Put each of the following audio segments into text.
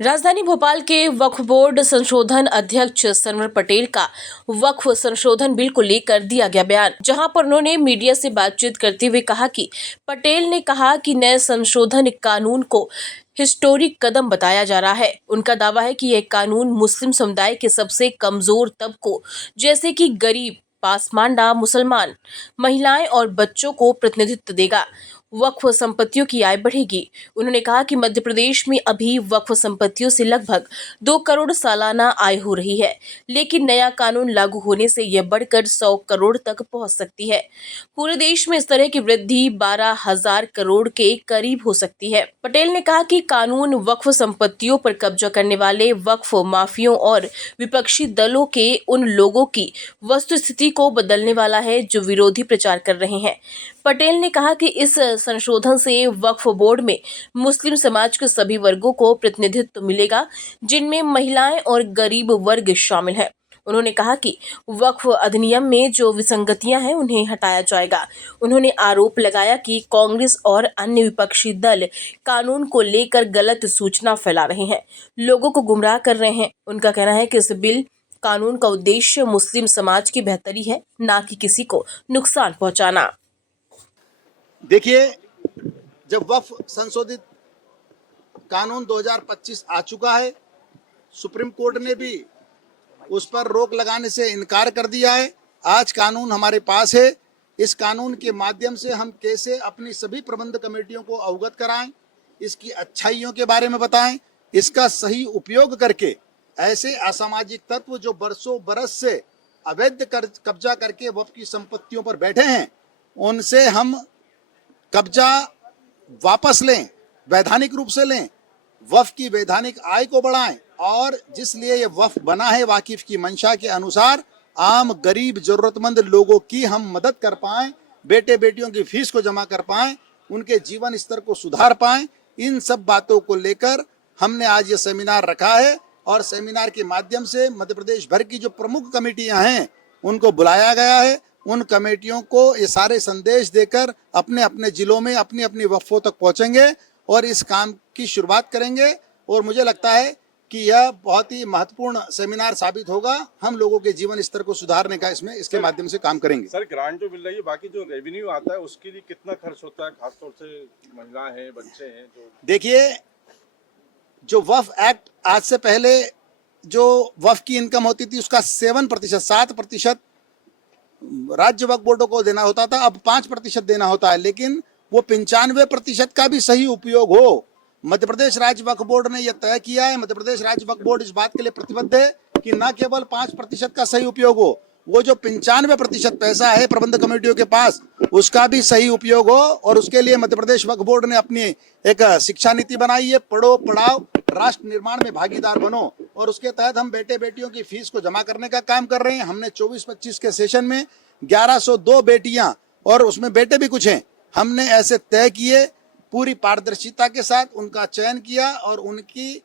राजधानी भोपाल के वक्फ बोर्ड संशोधन अध्यक्ष सरवर पटेल का वक्फ संशोधन बिल को लेकर दिया गया बयान, जहां पर उन्होंने मीडिया से बातचीत करते हुए कहा कि पटेल ने कहा कि नए संशोधन कानून को हिस्टोरिक कदम बताया जा रहा है। उनका दावा है कि यह कानून मुस्लिम समुदाय के सबसे कमजोर तबकों जैसे कि गरीब, पासमांडा, मुसलमान, महिलाएं और बच्चों को प्रतिनिधित्व देगा। वक्फ संपत्तियों की आय बढ़ेगी। उन्होंने कहा कि मध्य प्रदेश में अभी वक्फ संपत्तियों से लगभग 2 करोड़ सालाना आय हो रही है, लेकिन नया कानून लागू होने से यह बढ़कर 100 करोड़ तक पहुंच सकती है। पूरे देश में इस तरह की वृद्धि 12,000 करोड़ के करीब हो सकती है। पटेल ने कहा कि कानून वक्फ संपत्तियों पर कब्जा करने वाले वक्फ माफियों और विपक्षी दलों के उन लोगों की वस्तुस्थिति को बदलने वाला है जो विरोधी प्रचार कर रहे हैं। पटेल ने कहा कि इस संशोधन से वक्फ बोर्ड में मुस्लिम समाज के सभी वर्गों को प्रतिनिधित्व मिलेगा, जिनमें महिलाएं और गरीब वर्ग शामिल हैं। उन्होंने कहा कि वक्फ अधिनियम में जो विसंगतियां हैं उन्हें हटाया जाएगा। उन्होंने आरोप लगाया कि कांग्रेस और अन्य विपक्षी दल कानून को लेकर गलत सूचना फैला रहे हैं, लोगों को गुमराह कर रहे हैं। उनका कहना है कि इस बिल कानून का उद्देश्य मुस्लिम समाज की बेहतरी है, न कि किसी को नुकसान पहुंचाना। देखिए, जब वक्फ संशोधित कानून 2025 आ चुका है, सुप्रीम कोर्ट ने भी उस पर रोक लगाने से इनकार कर दिया है। आज कानून हमारे पास है। इस कानून के माध्यम से हम कैसे अपनी सभी प्रबंध कमेटियों को अवगत कराएं, इसकी अच्छाइयों के बारे में बताएं, इसका सही उपयोग करके ऐसे असामाजिक तत्व जो बरसों बरस से अवैध कब्जा करके वक्फ की संपत्तियों पर बैठे हैं, उनसे हम कब्जा वापस लें, वैधानिक रूप से लें, वक्फ की वैधानिक आय को बढ़ाएं और जिसलिए ये वक्फ बना है वाकिफ की मंशा के अनुसार आम गरीब जरूरतमंद लोगों की हम मदद कर पाएं, बेटे बेटियों की फीस को जमा कर पाएं, उनके जीवन स्तर को सुधार पाएं। इन सब बातों को लेकर हमने आज ये सेमिनार रखा है और सेमिनार के माध्यम से मध्य प्रदेश भर की जो प्रमुख कमेटियां हैं उनको बुलाया गया है। उन कमेटियों को ये सारे संदेश देकर अपने अपने जिलों में अपनी अपनी वक्फों तक पहुंचेंगे और इस काम की शुरुआत करेंगे। और मुझे लगता है कि यह बहुत ही महत्वपूर्ण सेमिनार साबित होगा। हम लोगों के जीवन स्तर को सुधारने का इसके माध्यम से काम करेंगे। सर, ग्रांट जो मिल रही है, बाकी जो रेवेन्यू आता है उसके लिए कितना खर्च होता है, खासतौर से महिलाएं हैं, बच्चे हैं जो? देखिए, जो वक्फ एक्ट आज से पहले जो वक्फ की इनकम होती थी उसका 7% राज्य वक्फ बोर्डों को देना होता था, अब 5% देना होता है, लेकिन वो 95% का भी सही उपयोग हो। मध्य प्रदेश राज्य वक्फ बोर्ड ने यह तय किया है। मध्य प्रदेश राज्य वक्फ बोर्ड इस बात के लिए प्रतिबद्ध है कि न केवल 5% का सही उपयोग हो, वो जो 95% पैसा है प्रबंध कमेटियों के पास उसका भी सही उपयोग हो। और उसके लिए मध्य प्रदेश वक्फ बोर्ड ने अपनी एक शिक्षा नीति बनाई है, पढ़ो पढ़ाओ राष्ट्र निर्माण में भागीदार बनो, और उसके तहत हम बेटे बेटियों की फीस को जमा करने का काम कर रहे हैं। हमने 24-25 के सेशन में 1102 बेटियां और उसमें बेटे भी कुछ हैं, हमने ऐसे तय किए, पूरी पारदर्शिता के साथ उनका चयन किया और उनकी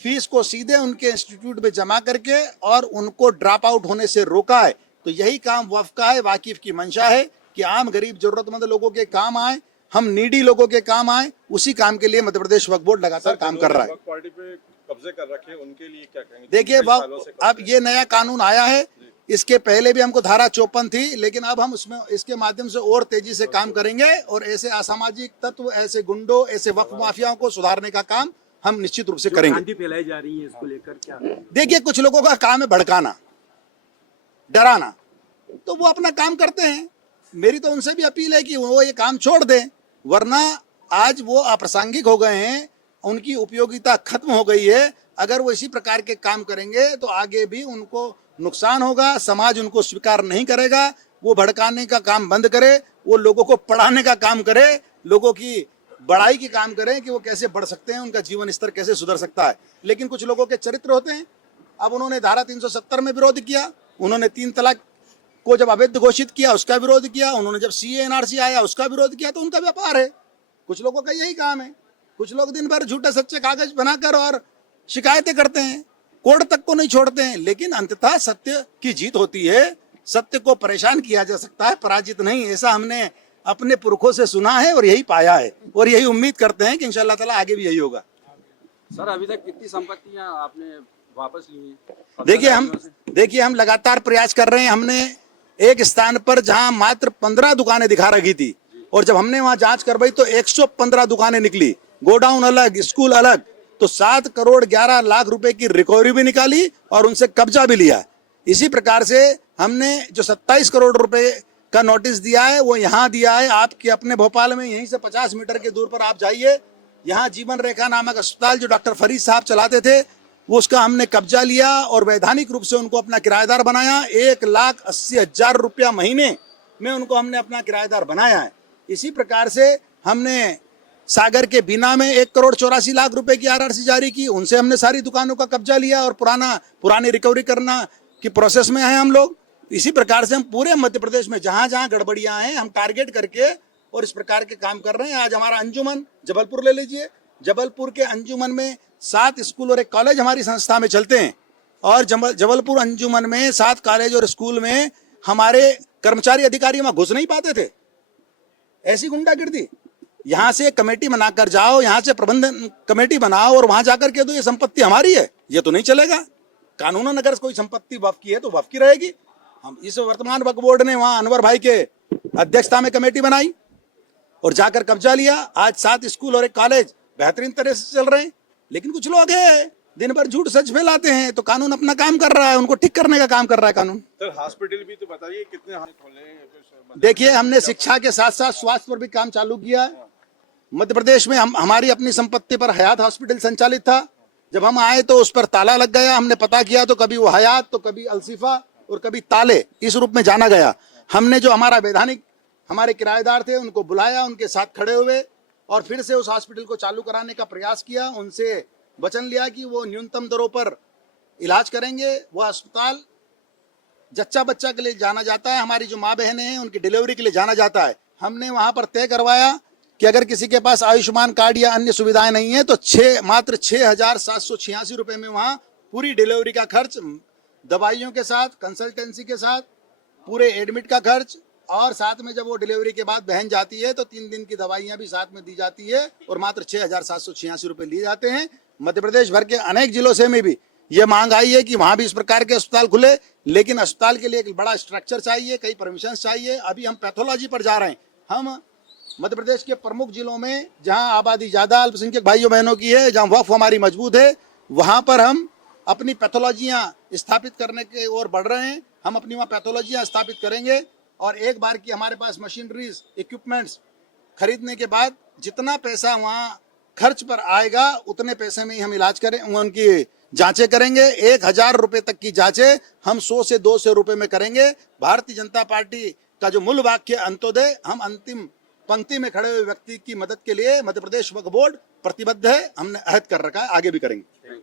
फीस को सीधे उनके इंस्टीट्यूट में जमा करके और उनको ड्रॉप आउट होने से रोका है। तो यही काम वक्फ का है, वाकिफ की मंशा है कि आम गरीब जरूरतमंद लोगों के काम आए, हम नीडी लोगों के काम आए। उसी काम के लिए मध्य प्रदेश वक्फ बोर्ड लगातार काम कर रहा है। पार्टी पे कब्जे कर रखे उनके लिए क्या कहेंगे? देखिए, अब ये नया कानून आया है, इसके पहले भी हमको धारा 54 थी, लेकिन अब हम इसके माध्यम से और तेजी से काम करेंगे और ऐसे असामाजिक तत्व, ऐसे गुंडों, ऐसे वक्फ माफियाओं को सुधारने का काम हम निश्चित रूप से करेंगे। फैलाई जा रही है, इसको लेकर क्या? देखिए, कुछ लोगों का काम है भड़काना, डराना, तो वो अपना काम करते हैं। मेरी तो उनसे भी अपील है कि वो ये काम छोड़ दें, वरना आज वो अप्रासंगिक हो गए हैं, उनकी उपयोगिता खत्म हो गई है। अगर वो इसी प्रकार के काम करेंगे तो आगे भी उनको नुकसान होगा, समाज उनको स्वीकार नहीं करेगा। वो भड़काने का काम बंद करे, वो लोगों को पढ़ाने का काम करे, लोगों की बढ़ाई की काम करें कि वो कैसे बढ़ सकते हैं, उनका जीवन स्तर कैसे सुधर सकता है। लेकिन कुछ लोगों के चरित्र होते हैं। अब उन्होंने धारा 370 में विरोध किया, उन्होंने 3 तलाक को जब अवैध घोषित किया उसका विरोध किया, उन्होंने जब CA NRC आया उसका विरोध किया, तो उनका व्यापार है। कुछ लोगों का यही काम है। कुछ लोग दिन भर झूठे सच्चे कागज बनाकर और शिकायतें करते हैं, कोर्ट तक को नहीं छोड़ते हैं, लेकिन अंततः सत्य की जीत होती है। सत्य को परेशान किया जा सकता है, पराजित नहीं। ऐसा हमने अपने पुरखों से सुना है और यही पाया है और यही उम्मीद करते हैं कि इंशाअल्लाह ताला आगे भी यही होगा। सर अभी तक कितनी संपत्तियां आपने वापस ली हैं? देखिए हम लगातार प्रयास कर रहे हैं। हमने एक स्थान पर जहां मात्र 15 दुकानें दिखा रखी थी और जब हमने वहां जांच करवाई तो 115 दुकानें निकली, गोडाउन अलग, स्कूल अलग। तो 7 करोड़ 11 लाख रुपए की रिकवरी भी निकाली और उनसे कब्जा भी लिया। इसी प्रकार से हमने जो 27 करोड़ रुपए का नोटिस दिया है वो यहाँ दिया है आपके अपने भोपाल में, यहीं से 50 मीटर के दूर पर आप जाइए, यहाँ जीवन रेखा नामक अस्पताल जो डॉक्टर फरीद साहब चलाते थे वो उसका हमने कब्जा लिया और वैधानिक रूप से उनको अपना किराएदार बनाया। 1,80,000 रुपया महीने में उनको हमने अपना किराएदार बनाया है। इसी प्रकार से हमने सागर के बीना में 1 करोड़ 84 लाख रुपए की आरआरसी जारी की, उनसे हमने सारी दुकानों का कब्जा लिया और पुरानी रिकवरी करना की प्रोसेस में हैं हम लोग। इसी प्रकार से हम पूरे मध्य प्रदेश में जहां जहां गड़बड़ियां हैं हम टारगेट करके और इस प्रकार के काम कर रहे हैं। आज हमारा अंजुमन जबलपुर ले लीजिए, जबलपुर के अंजुमन में 7 स्कूल और 1 कॉलेज हमारी संस्था में चलते हैं और जबलपुर अंजुमन में 7 कॉलेज और स्कूल में हमारे कर्मचारी अधिकारी वहां घुस नहीं पाते थे। ऐसी गुंडागिर्दी, यहाँ से कमेटी बनाकर जाओ, यहाँ से प्रबंधन कमेटी बनाओ और वहां जाकर के दो ये संपत्ति हमारी है, ये तो नहीं चलेगा। कानूनन अगर कोई संपत्ति वक्फ की है तो वक्फ की रहेगी। हम इस वर्तमान वक्फ बोर्ड ने वहां अनवर भाई के अध्यक्षता में कमेटी बनाई और जाकर कब्जा लिया। आज 7 स्कूल और 1 कॉलेज बेहतरीन तरह से चल रहे हैं, लेकिन कुछ लोग हैं दिन भर झूठ सच फैलाते हैं। तो कानून अपना काम कर रहा है, उनको ठीक करने का काम कर रहा है कानून। सर हॉस्पिटल भी तो बताइए कितने खोले? देखिए हमने शिक्षा के साथ साथ स्वास्थ्य पर भी काम चालू किया है। मध्य प्रदेश में हमारी अपनी संपत्ति पर हयात हॉस्पिटल संचालित था। जब हम आए तो उस पर ताला लग गया। हमने पता किया तो कभी वो हयात तो कभी अलसिफा और कभी ताले इस रूप में जाना गया। हमने जो हमारा वैधानिक हमारे किराएदार थे उनको बुलाया, उनके साथ खड़े हुए और फिर से उस हॉस्पिटल को चालू कराने का प्रयास किया। उनसे वचन लिया कि वो न्यूनतम दरों पर इलाज करेंगे। वो अस्पताल जच्चा बच्चा के लिए जाना जाता है, हमारी जो माँ बहनें हैं उनकी डिलीवरी के लिए जाना जाता है। हमने वहाँ पर तय करवाया कि अगर किसी के पास आयुष्मान कार्ड या अन्य सुविधाएं नहीं है तो मात्र 6,786 रुपये में वहाँ पूरी डिलीवरी का खर्च, दवाइयों के साथ, कंसल्टेंसी के साथ, पूरे एडमिट का खर्च और साथ में जब वो डिलीवरी के बाद बहन जाती है तो 3 दिन की दवाइयाँ भी साथ में दी जाती है और मात्र 6,786 रुपये लिए जाते हैं। मध्य प्रदेश भर के अनेक जिलों से में भी ये मांग आई है कि वहाँ भी इस प्रकार के अस्पताल खुले, लेकिन अस्पताल के लिए एक बड़ा स्ट्रक्चर चाहिए, कई परमिशन चाहिए। अभी हम पैथोलॉजी पर जा रहे हैं। हम मध्य प्रदेश के प्रमुख जिलों में जहां आबादी ज़्यादा अल्पसंख्यक भाइयों बहनों की है, जहां वक्फ हमारी मजबूत है, वहां पर हम अपनी पैथोलॉजियां स्थापित करने के ओर बढ़ रहे हैं। हम अपनी वहाँ पैथोलॉजियां स्थापित करेंगे और एक बार की हमारे पास मशीनरीज, इक्विपमेंट्स खरीदने के बाद जितना पैसा वहाँ खर्च पर आएगा उतने पैसे में ही हम इलाज करें, उनकी जांचें करेंगे। 1,000 रुपये तक की जांचें हम 100 से 200 रुपये में करेंगे। भारतीय जनता पार्टी का जो मूल वाक्य अंत्योदय, हम अंतिम पंक्ति में खड़े हुए व्यक्ति की मदद के लिए मध्य प्रदेश वक्फ बोर्ड प्रतिबद्ध है। हमने अहद कर रखा है, आगे भी करेंगे।